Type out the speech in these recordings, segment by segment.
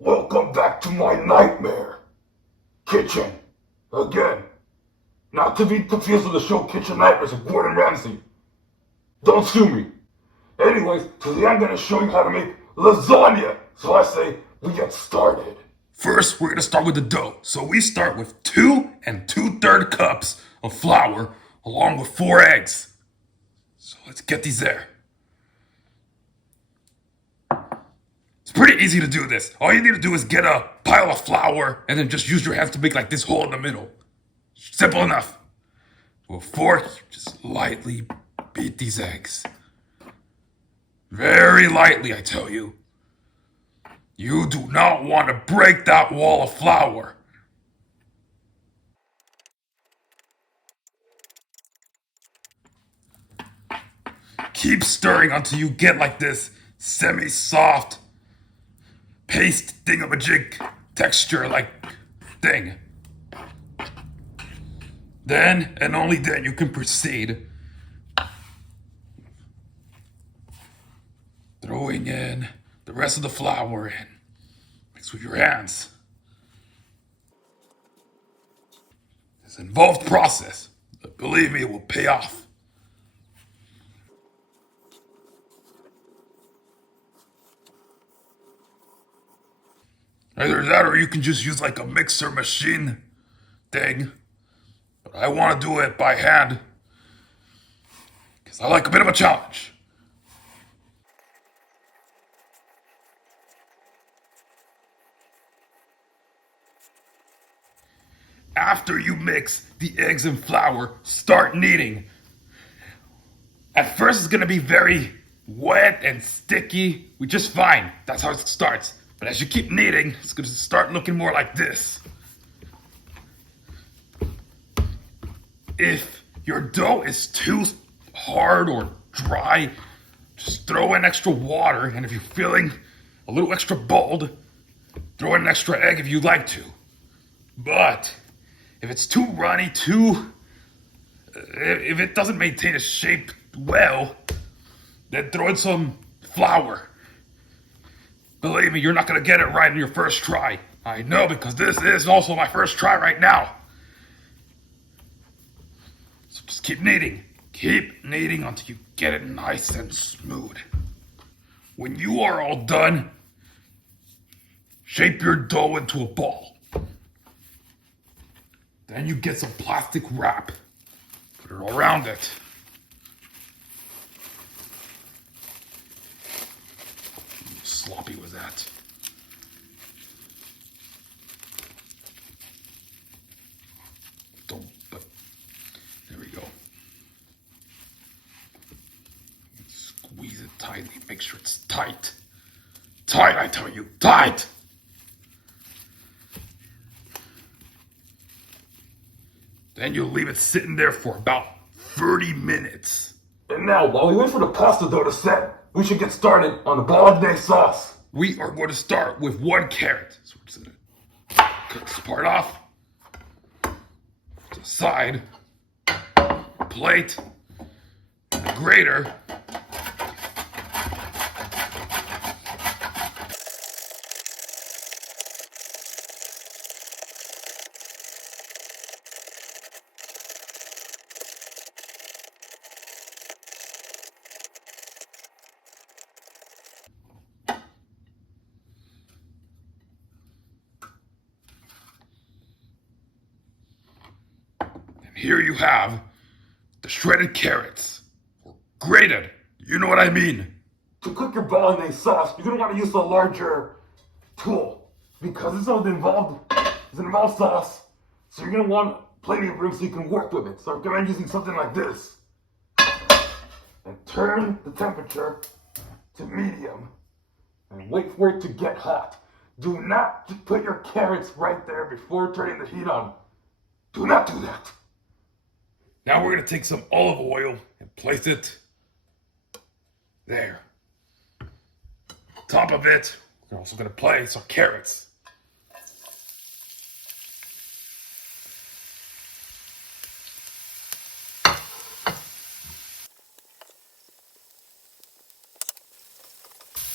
Welcome back to my nightmare kitchen. Again. Not to be confused with the show Kitchen Nightmares with Gordon Ramsay. Don't sue me. Anyways, today I'm gonna show you how to make lasagna. So I say, we get started. First, we're gonna start with the dough. So we start with 2 2/3 cups of flour along with 4 eggs. So let's get these there. It's pretty easy to do this. All you need to do is get a pile of flour and then just use your hands to make like this hole in the middle. Simple enough. With a fork, you just lightly beat these eggs. Very lightly, I tell you. You do not want to break that wall of flour. Keep stirring until you get like this semi-soft paste thingamajig texture like thing. Then, and only then, you can proceed throwing in the rest of the flour and mix with your hands. It's an involved process, but believe me, it will pay off. Either that or you can just use like a mixer machine thing. But I want to do it by hand because I like a bit of a challenge. After you mix the eggs and flour, start kneading. At first, it's gonna be very wet and sticky, which is fine. That's how it starts. But as you keep kneading, it's gonna start looking more like this. If your dough is too hard or dry, just throw in extra water. And if you're feeling a little extra bold, throw in an extra egg if you'd like to. But if it's too runny, if it doesn't maintain its shape well, then throw in some flour. Believe me, you're not gonna get it right in your first try. I know, because this is also my first try right now. So just keep kneading. Keep kneading until you get it nice and smooth. When you are all done, shape your dough into a ball. Then you get some plastic wrap. Put it all around it. How sloppy was that? But there we go. Squeeze it tightly. Make sure it's tight. Tight, I tell you, tight! Then you'll leave it sitting there for about 30 minutes. And now, while we wait for the pasta dough to set, we should get started on the bolognese sauce. We are going to start with 1 carrot. So we're just gonna cut this part off. To the side. Plate. A grater. Here you have the shredded carrots, or grated, you know what I mean. To cook your bolognese sauce, you're gonna want to use a larger tool because it's an involved sauce. So you're gonna want plenty of room so you can work with it. So I recommend using something like this. And turn the temperature to medium and wait for it to get hot. Do not put your carrots right there before turning the heat on. Do not do that. Now we're going to take some olive oil and place it there. Top of it, we're also going to place our carrots.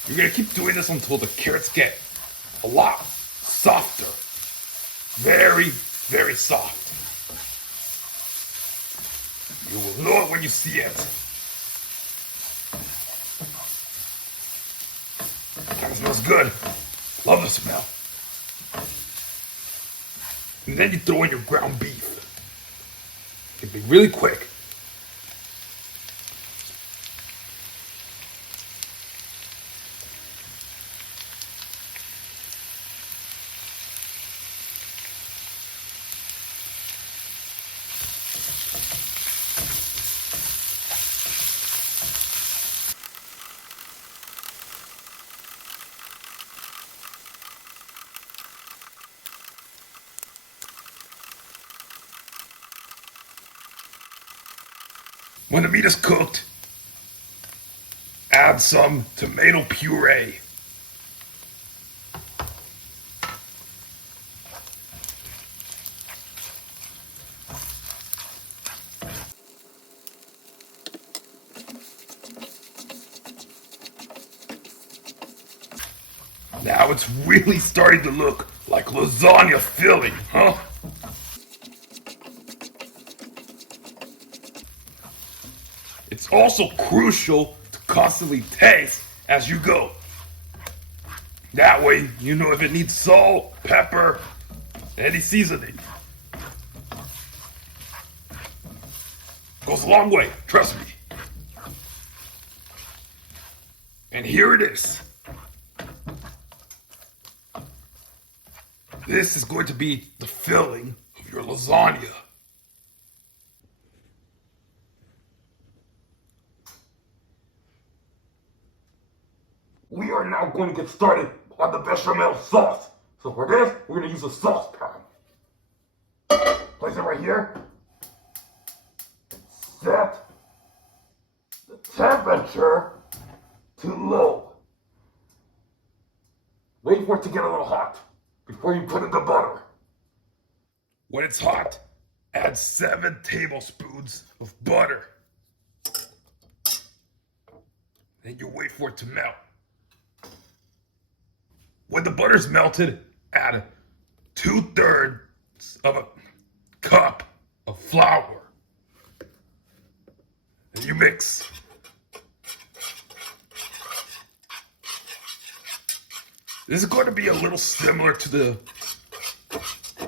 You're going to keep doing this until the carrots get a lot softer. Very, very soft. You will know it when you see it. It smells good. Love the smell. And then you throw in your ground beef. It can be really quick. When the meat is cooked, add some tomato puree. Now it's really starting to look like lasagna filling, huh? It's also crucial to constantly taste as you go. That way, you know if it needs salt, pepper, any seasoning. Goes a long way, trust me. And here it is. This is going to be the filling of your lasagna. We are now going to get started on the bechamel sauce. So for this, we're going to use a saucepan. Place it right here. Set the temperature to low. Wait for it to get a little hot before you put in the butter. When it's hot, add 7 tablespoons of butter. Then you wait for it to melt. When the butter's melted, add 2/3 of a cup of flour. And you mix. This is going to be a little similar to the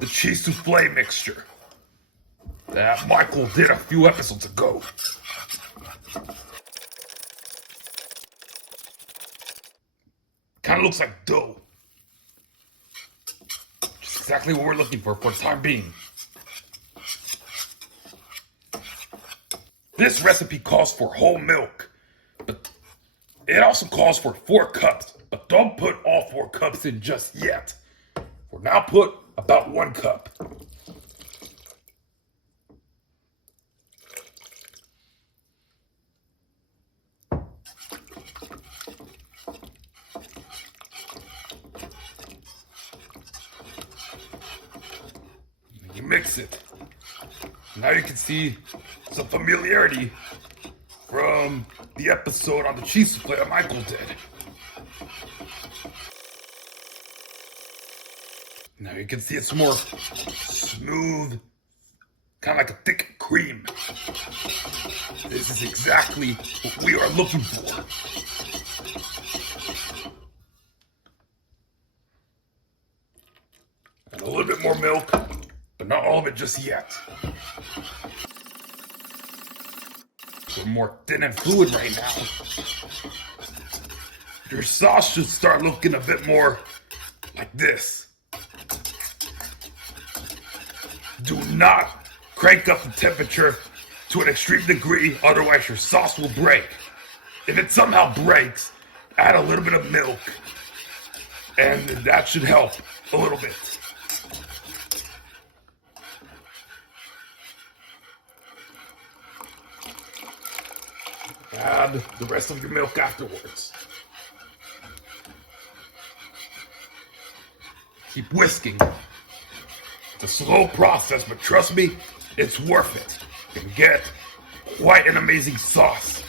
cheese souffle mixture that Michael did a few episodes ago. Kind of looks like dough. Just exactly what we're looking for the time being. This recipe calls for whole milk, but it also calls for 4 cups. But don't put all 4 cups in just yet. For now, put about 1 cup. You mix it. Now you can see some familiarity from the episode on the cheese souffle that Michael did. Now you can see it's more smooth, kind of like a thick cream. This is exactly what we are looking for. And a little bit more milk, but not all of it just yet. We're more thin and fluid right now. Your sauce should start looking a bit more like this. Do not crank up the temperature to an extreme degree, otherwise your sauce will break. If it somehow breaks, add a little bit of milk, and that should help a little bit. Add the rest of your milk afterwards. Keep whisking. It's a slow process, but trust me, it's worth it. You can get quite an amazing sauce.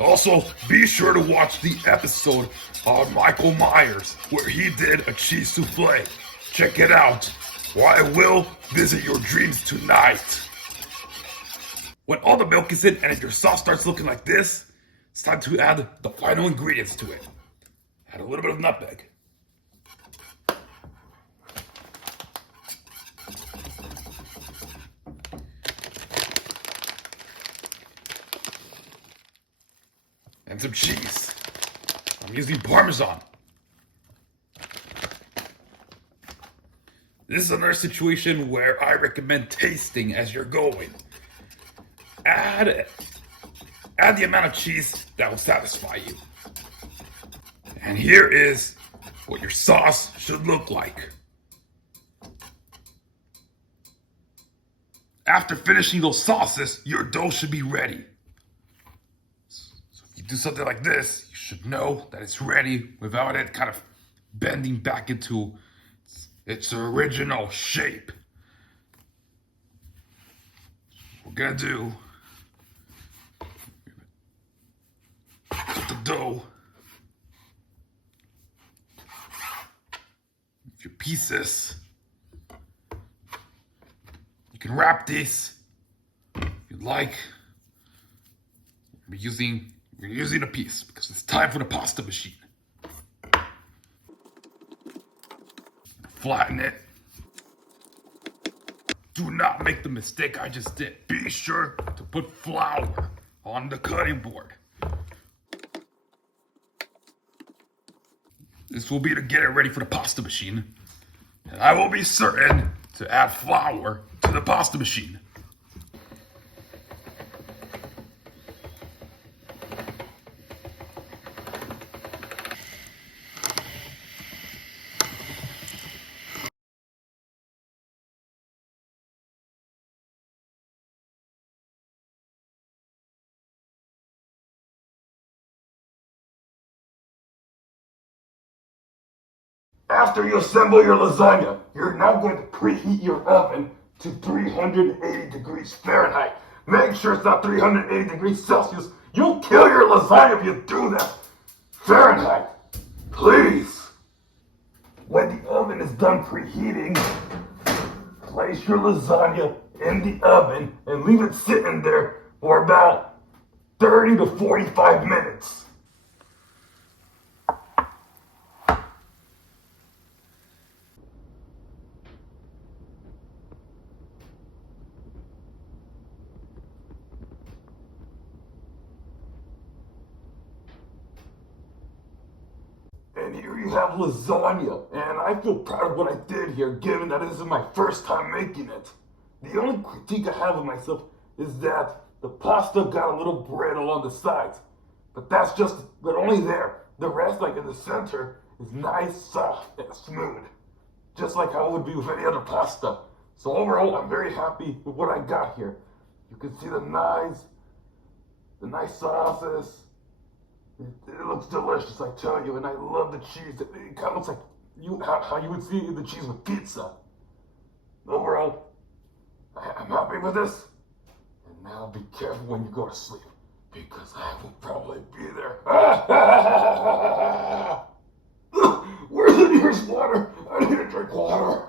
Also, be sure to watch the episode on Michael Myers where he did a cheese souffle. Check it out, or I will visit your dreams tonight. When all the milk is in and if your sauce starts looking like this, it's time to add the final ingredients to it. Add a little bit of nutmeg. And some cheese. I'm using Parmesan. This is another situation where I recommend tasting as you're going. Add the amount of cheese that will satisfy you. And here is what your sauce should look like. After finishing those sauces, your dough should be ready. So if you do something like this, you should know that it's ready without it kind of bending back into its original shape. What we're gonna do, cut the dough with your pieces. You can wrap these if you'd like. We're using a piece because it's time for the pasta machine. Flatten it. Do not make the mistake I just did. Be sure to put flour on the cutting board. This will be to get it ready for the pasta machine. And I will be certain to add flour to the pasta machine. After you assemble your lasagna, you're now going to preheat your oven to 380 degrees Fahrenheit. Make sure it's not 380 degrees Celsius. You'll kill your lasagna if you do that. Fahrenheit, please. When the oven is done preheating, place your lasagna in the oven and leave it sitting there for about 30 to 45 minutes. And here you have lasagna, and I feel proud of what I did here, given that this is my first time making it. The only critique I have of myself is that the pasta got a little brittle on the sides, but only there. The rest, like in the center, is nice, soft, and smooth, just like how it would be with any other pasta. So overall, I'm very happy with what I got here. You can see the nice sauces. It looks delicious, I tell you, and I love the cheese. It kind of looks like how you would see the cheese with pizza. Overall, I'm happy with this. And now be careful when you go to sleep, because I will probably be there. Where's the nearest water? I need to drink water.